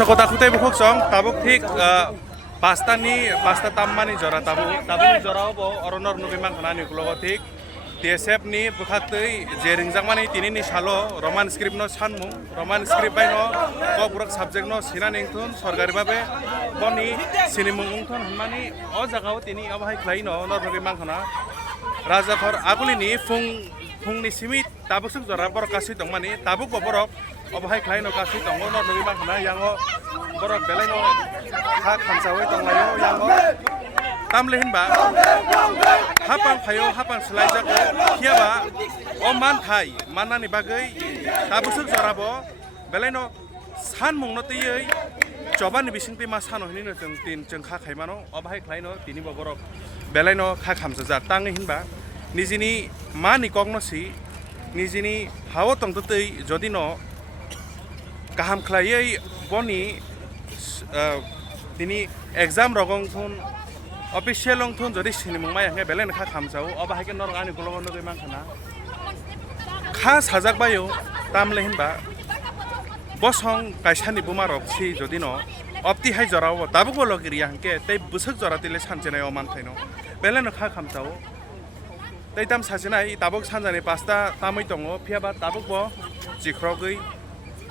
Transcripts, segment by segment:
Dosakota kutai bukhok song tabuk thik pasta tammani jora tabuni jora obo oronor nubimang khanani kulogo thik TSF ni bukhaktui je ringjangmani tinini salo roman script no sanmung roman script bai no ko burak subject no sinani ingthun sorgari babe boni sinimung ungthon hanmani o jagao tini abahai khlai no nor nubimang khana rajakhor agulini fungni simit tabuk suk jora borok kasi tongmani tabuk bo borok obahai khlai no kasi tongo nor nubimang khana yango borok belai no ha khamsawi tonglayo yango tamlehin ba hapang phayo hapang selaijak khiaba o man thai manani bagai tabusuk jarabo belai no san mungno tei jobani bisingte ma sano hini no जों kha khaimano obahai khlai no tini bo borok belai no kha khamjak tangi hinba nijini mani kogno si nijini hawo tongto tei jodi no kaham khlaiei boni tini exam rogong thun official long thun jodi sinimung mai hange belen kha khamjao obahai ke nor ani gulo no mang khana kha sajak bayo tamle hinba bosong kaisani buma rok si jodi no opti hai jorao tabuk bolo giriya hanke tei busuk jora tile sanjenai o man thaino belen kha khamjao tei tam sajenai tabuk sanjani pasta tamai tongo phiaba tabuk bo jikrogui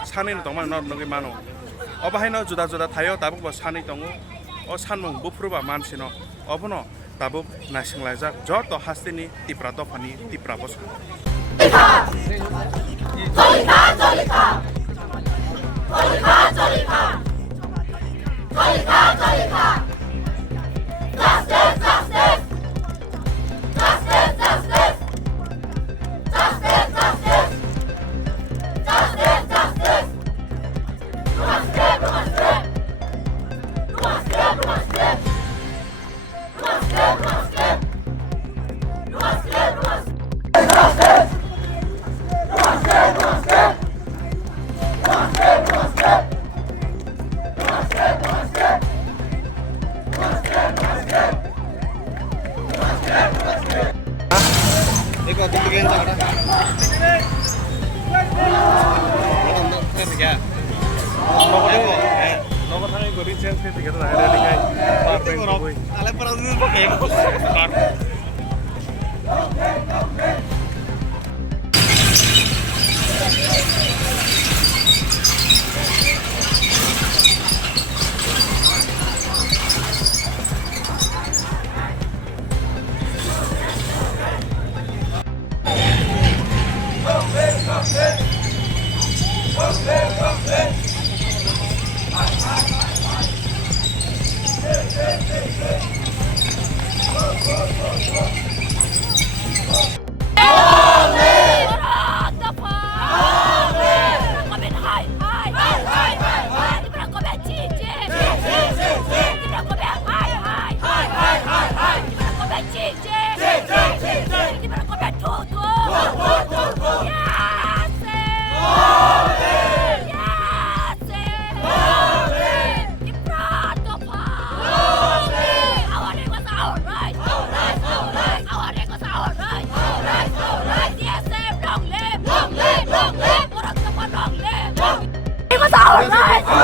sani no tongma nor nogi mano obahai no juda juda thayo tabuk bo sani tongo o sanmung bufruba mansino obono tabuk nasinglajak joto hastini tipra tofani tipra bosu It was our right!